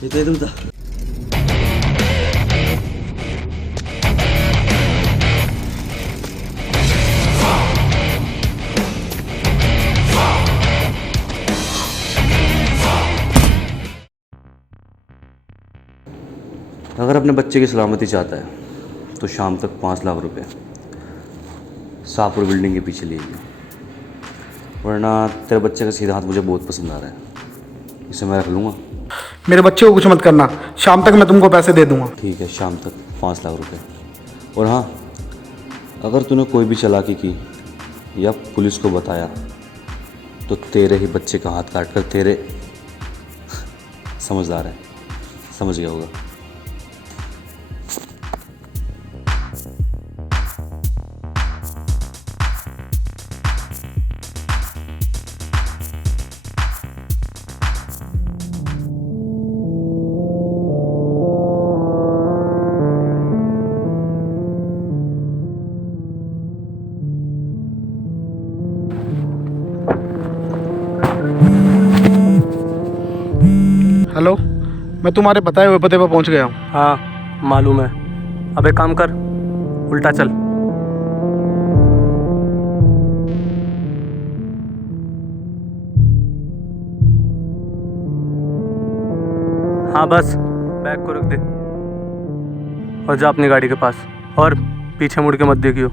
itu itu tuh. अगर अपने बच्चे की सलामती चाहता है तो शाम तक 5 लाख रुपए शाहपुर बिल्डिंग के पीछे लिए, वरना तेरे बच्चे का सीधा हाथ मुझे बहुत पसंद आ रहा है, इसे मैं रख लूँगा। मेरे बच्चे को कुछ मत करना, शाम तक मैं तुमको पैसे दे दूंगा। ठीक है, शाम तक 5 लाख रुपए। और हाँ, अगर तूने कोई भी चालाकी की या पुलिस को बताया तो तेरे ही बच्चे का हाथ काट कर तेरे समझदार है, समझ गया होगा। हेलो, मैं तुम्हारे बताए हुए पते पर पहुंच गया हूँ। हाँ मालूम है। अब एक काम कर, उल्टा चल। हाँ बस बैग को रख दे और जा अपनी गाड़ी के पास, और पीछे मुड़ के मत देखियो।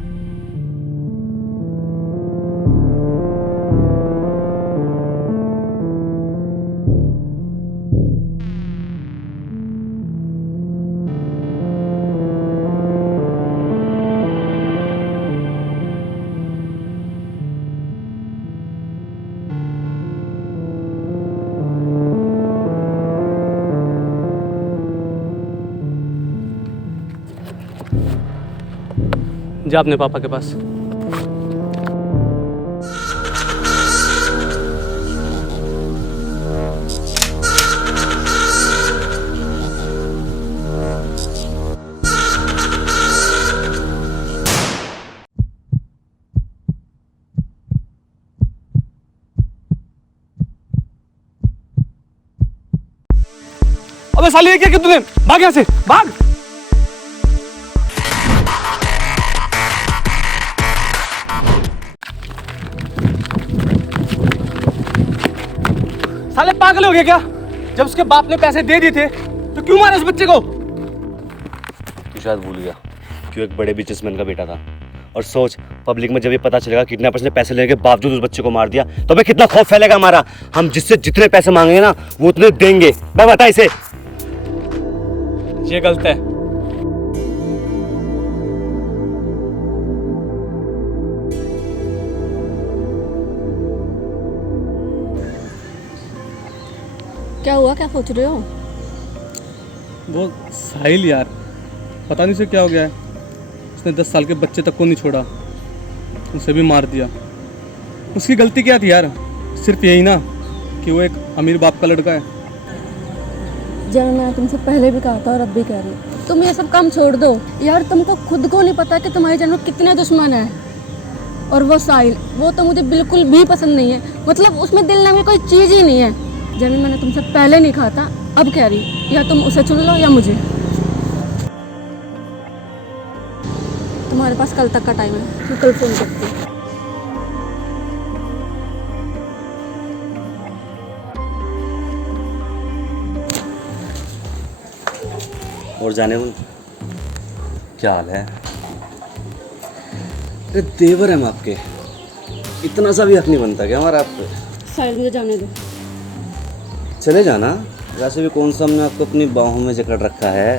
जा अपने पापा के पास। अबे साले ये क्या किया तूने? भाग यहाँ से, भाग। साले पागल हो गया क्या? जब उसके बाप ने पैसे दे दिए थे तो क्यों मारा उस बच्चे को? तू शायद भूल गया कि एक बड़े बिजनेसमैन का बेटा था। और सोच, पब्लिक में जब ये पता चलेगा किडनैपर्स ने पैसे लेने के बावजूद उस बच्चे को मार दिया तो हमें कितना खौफ फैलेगा हमारा। हम जिससे जितने पैसे मांगेंगे ना वो उतने देंगे। मैं बता इसे। ये गलत है। क्या हुआ, क्या सोच रहे हो? वो साहिल यार, पता नहीं उसे क्या हो गया है। उसने 10 साल के बच्चे तक को नहीं छोड़ा, उसे भी मार दिया। उसकी गलती क्या थी यार? सिर्फ यही ना कि वो एक अमीर बाप का लड़का है। जब मैं तुमसे पहले भी कहा था और अब भी कह रही हूँ, तुम ये सब काम छोड़ दो यार। तुमको खुद को नहीं पता कि तुम्हारे जन्म कितने दुश्मन हैं। और वो साहिल, वो तो मुझे बिल्कुल भी पसंद नहीं है। मतलब उसमें दिल नाम की कोई चीज़ ही नहीं है। जब मैंने तुमसे पहले नहीं कहा था, अब कह रही, या तुम उसे चुन लो या मुझे। तुम्हारे पास कल तक का टाइम है, मैं कल फोन करती हूँ। और जाने उन क्या हाल है? अरे देवर हम आपके, इतना सा भी हक नहीं बनता क्या हमारा आप पे? साहिल मुझे जाने दो। चले जाना। वैसे भी कौन सा हमने आपको अपनी बाहों में जकड़ रखा है।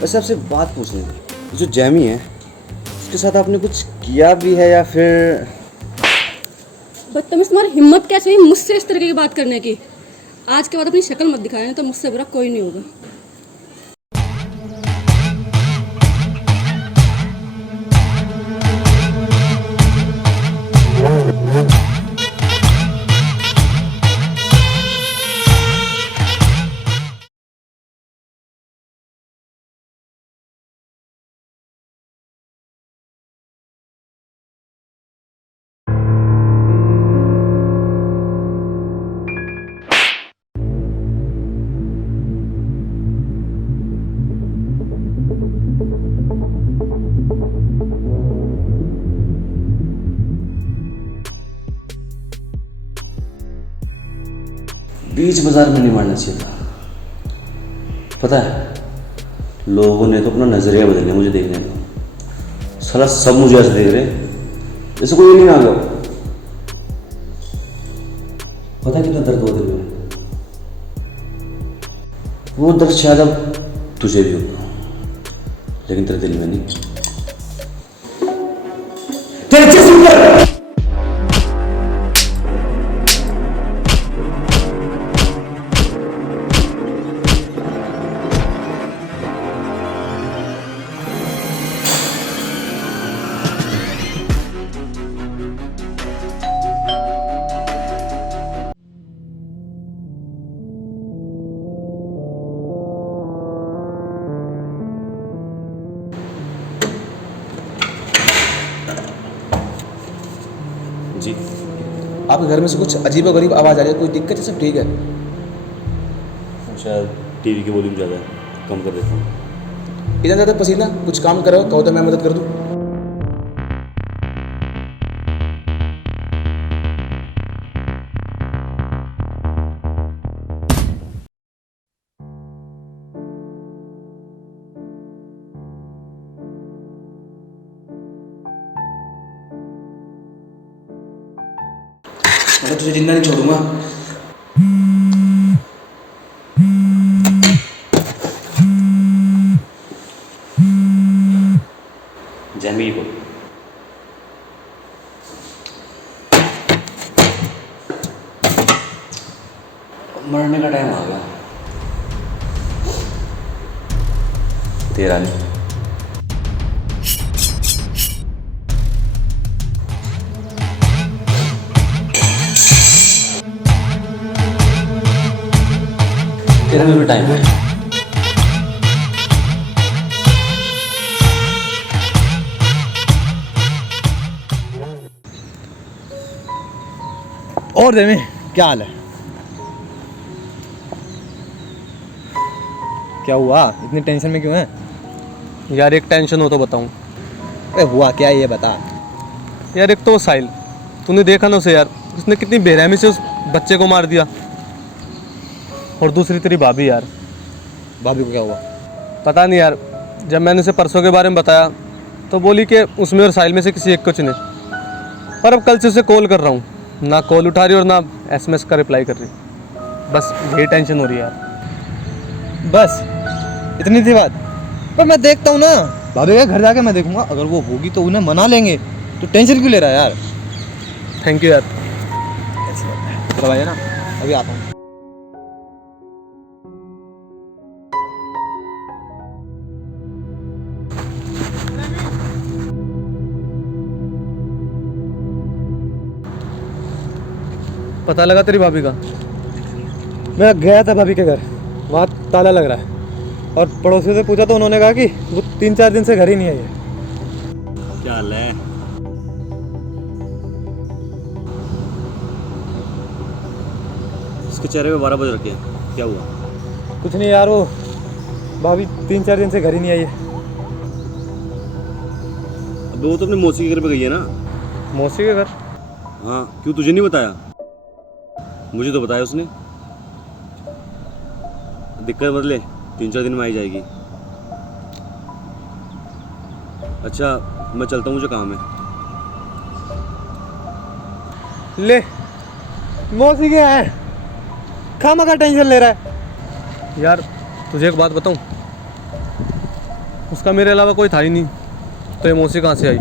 वैसे आपसे बात पूछनी थी, जो जैमी है उसके साथ आपने कुछ किया भी है या फिर? बदतमीज, तुम्हारी हिम्मत कैसे हुई मुझसे इस तरीके की बात करने की? आज के बाद अपनी शक्ल मत दिखाया, नहीं तो मुझसे बुरा कोई नहीं होगा। बीच बाजार में नहीं मारना चाहिए था। पता है, लोगों ने तो अपना नजरिया बदल लिया मुझे देखने का। साला सब मुझे ऐसे देख रहे हैं जैसे कोई नहीं आ गया। पता है कितना दर्द हुआ दिल में? वो दर्द शायद अब तुझे भी होगा, लेकिन तेरे दिल में नहीं। तेरे जिस्म पर जी आपके घर में से कुछ अजीब और गरीब आवाज़ आ रही है, कोई दिक्कत है? सब ठीक है? शायद टीवी की वॉल्यूम ज़्यादा है, कम कर देता हूँ। इतना ज़्यादा पसीना, कुछ काम करो कहो तो मैं मदद कर दूँ। मैं तुझे जिंदा नहीं छोड़ूंगा। जैमी को मरने का टाइम आ गया, तेरा नहीं। तेरा में भी टाइम है। और देवी क्या हाल है? क्या हुआ, इतनी टेंशन में क्यों है? यार एक टेंशन हो तो बताऊँ। अरे हुआ क्या है ये बता। यार एक तो वो साहिल, तूने देखा ना उसे यार, उसने कितनी बेरहमी से उस बच्चे को मार दिया। और दूसरी तेरी भाभी यार। भाभी को क्या हुआ? पता नहीं यार, जब मैंने उसे परसों के बारे में बताया तो बोली कि उसमें और साहिल में से किसी एक को चुने। पर अब कल से उसे कॉल कर रहा हूँ, ना कॉल उठा रही और ना SMS का रिप्लाई कर रही। बस यही टेंशन हो रही है यार। बस इतनी थी बात? पर मैं देखता हूँ ना, भाभी के घर जाके मैं देखूंगा, अगर वो होगी तो उन्हें मना लेंगे। तो टेंशन क्यों ले रहा है यार? थैंक यू यार। चलो भाई, है ना, अभी आता हूँ। पता लगा तेरी भाभी का? मैं गया था भाभी के घर, वहाँ ताला लग रहा है। और पड़ोसियों से पूछा तो उन्होंने कहा कि वो 3-4 दिन से घर ही नहीं आई है। क्या हाल है? इसके चेहरे पे 12 बज रखे हैं, क्या हुआ? कुछ नहीं यार, वो भाभी 3-4 दिन से घर ही नहीं आई है। अबे वो तो अपने मौसी के घर पे गई है ना। मौसी के घर? हाँ, क्यों तुझे नहीं बताया? मुझे तो बताया उसने। दिक्कत मत ले, 3-4 दिन में आई जाएगी। अच्छा मैं चलता हूँ, मुझे काम है। ले, मौसी के है, खामा का टेंशन ले रहा है। यार तुझे एक बात बताऊं, उसका मेरे अलावा कोई था ही नहीं, तो ये मौसी कहाँ से आई?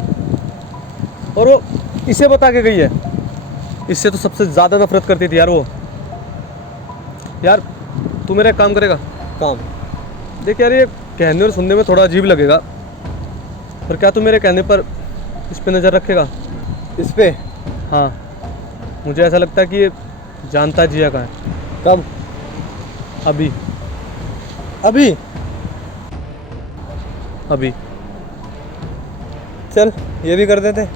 और वो इसे बता के गई है। इससे तो सबसे ज़्यादा नफरत करती थी यार वो। यार तू मेरा एक काम करेगा? काम? देख यार, ये कहने और सुनने में थोड़ा अजीब लगेगा, पर क्या तू मेरे कहने पर इस पे नज़र रखेगा? इस पे? हाँ, मुझे ऐसा लगता है कि ये जानता जिया का है। कब? अभी अभी? अभी। चल ये भी कर देते।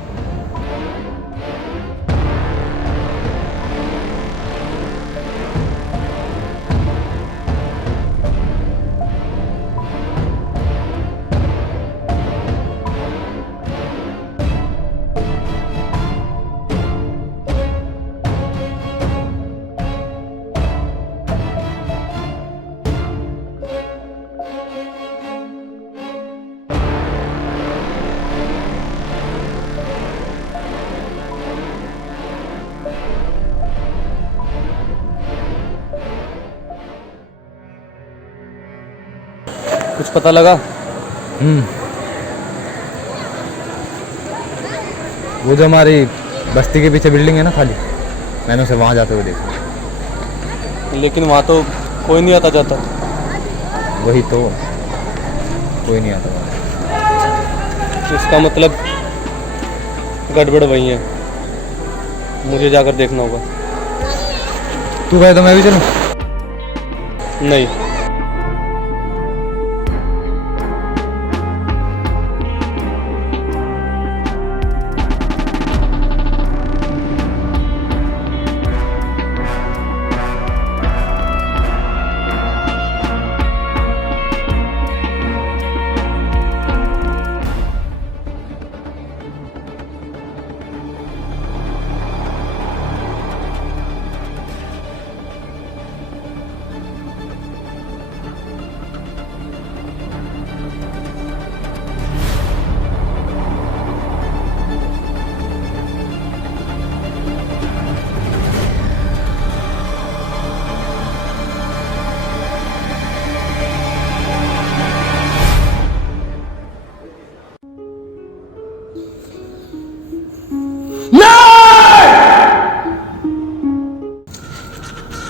कुछ पता लगा? वो जो हमारी बस्ती के पीछे बिल्डिंग है ना खाली, मैंने उसे वहाँ जाते हुए देखा। लेकिन वहाँ तो कोई नहीं आता जाता। वही तो, कोई नहीं आता वहाँ। इसका मतलब गड़बड़ वही है। मुझे जाकर देखना होगा। तू कहे तो मैं भी चलूँ? नहीं।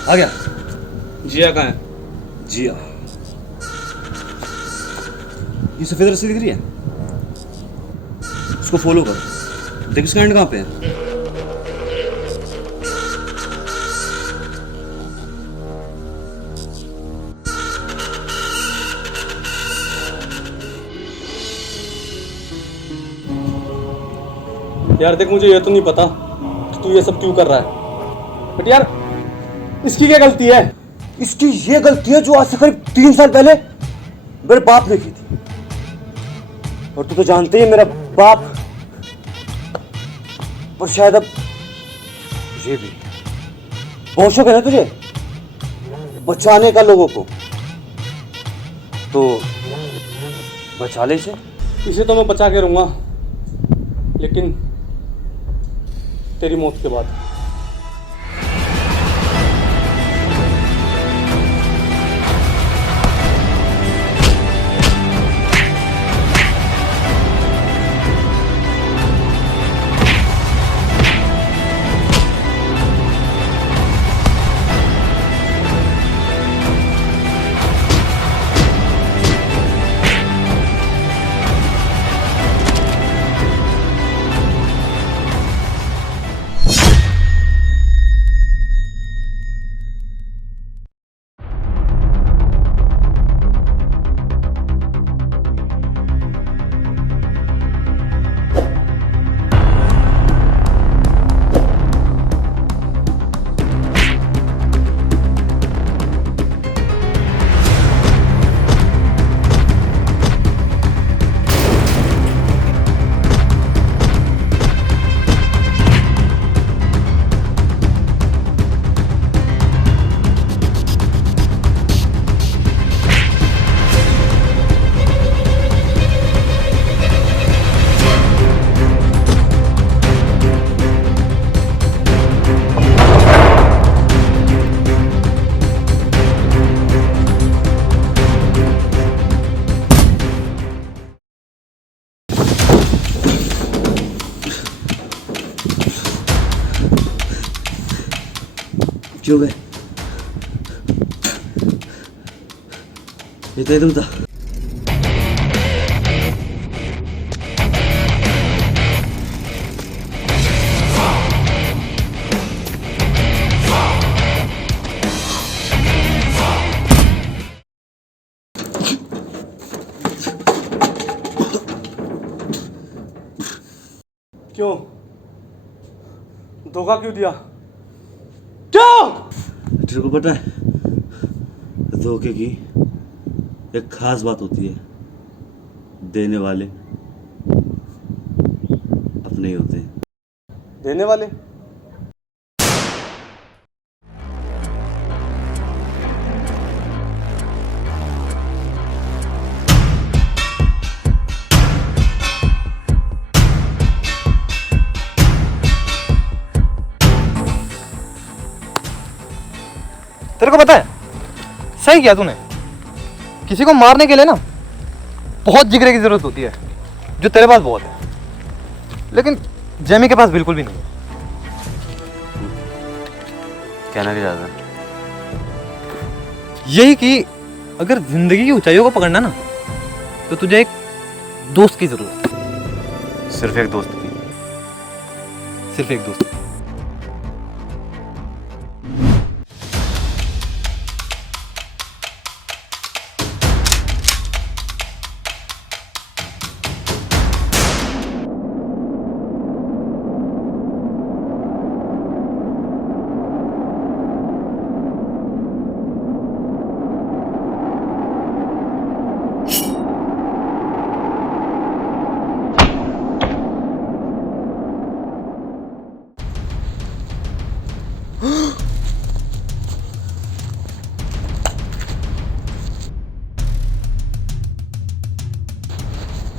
आ गया। जिया कहाँ है? जिया, ये सफेद रस्सी दिख रही है, उसको फॉलो कर, देख उसका एंड कहाँ पे है। यार देख, मुझे ये तो नहीं पता कि तू ये सब क्यों कर रहा है, बट यार इसकी क्या गलती है? इसकी ये गलती है जो आज से करीब 3 साल पहले मेरे बाप ने की थी। और तू तो जानते ही मेरा बाप, पर शायद अब ये भी बहुत शौक है ना तुझे बचाने का लोगों को, तो बचा ले इसे। इसे तो मैं बचा के रहूंगा, लेकिन तेरी मौत के बाद। क्यों गए? ये तो एकदम था। क्यों? धोखा क्यों दिया? क्यों? तेरे को पता है धोखे की एक खास बात होती है, देने वाले अपने ही होते हैं। देने वाले? तेरे को पता है सही किया तूने, किसी को मारने के लिए ना बहुत जिगरे की जरूरत होती है, जो तेरे पास बहुत है, लेकिन जेमी के पास बिल्कुल भी नहीं है। कहना क्या चाहता है? यही कि अगर जिंदगी की ऊंचाइयों को पकड़ना ना, तो तुझे एक दोस्त की जरूरत है। सिर्फ एक दोस्त की? सिर्फ एक दोस्त की।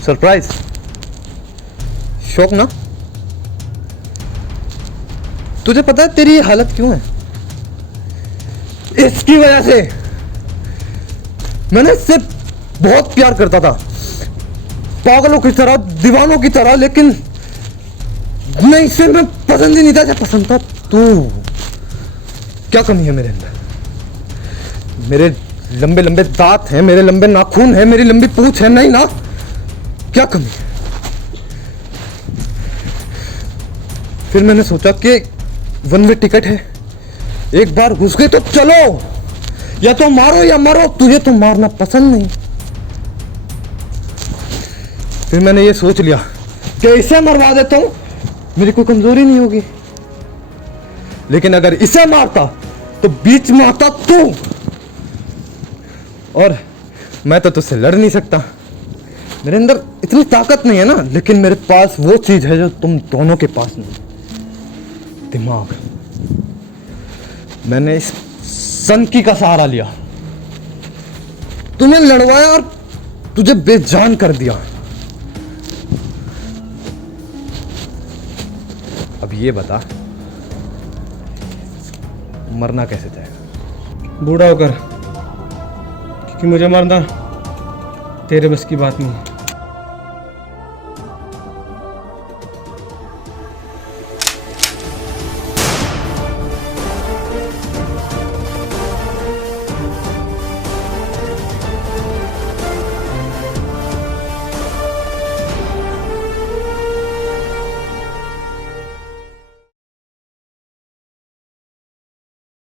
सरप्राइज, शौक ना? तुझे पता है तेरी ये हालत क्यों है? इसकी वजह से। मैंने इससे बहुत प्यार करता था, पागलों की तरह, दीवानों की तरह, लेकिन नहीं, इसे मैं पसंद ही नहीं था। जब पसंद था तू। क्या कमी है मेरे अंदर? मेरे लंबे लंबे दांत हैं, मेरे लंबे नाखून हैं, मेरी लंबी पूंछ है, नहीं ना? क्या कमी है? फिर मैंने सोचा कि वन वे टिकट है, एक बार घुस गए तो चलो, या तो मारो या मरो। तुझे तो मारना पसंद नहीं। फिर मैंने ये सोच लिया कि इसे मरवा देता हूं, मेरी कोई कमजोरी नहीं होगी। लेकिन अगर इसे मारता तो बीच में आता तू, और मैं तो तुझसे लड़ नहीं सकता। मेरे अंदर इतनी ताकत नहीं है ना, लेकिन मेरे पास वो चीज है जो तुम दोनों के पास नहीं, दिमाग। मैंने इस सनकी का सहारा लिया, तुम्हें लड़वाया और तुझे बेजान कर दिया। अब ये बता, मरना कैसे चाहेगा? बूढ़ा होकर, क्योंकि मुझे मरना तेरे बस की बात नहीं है।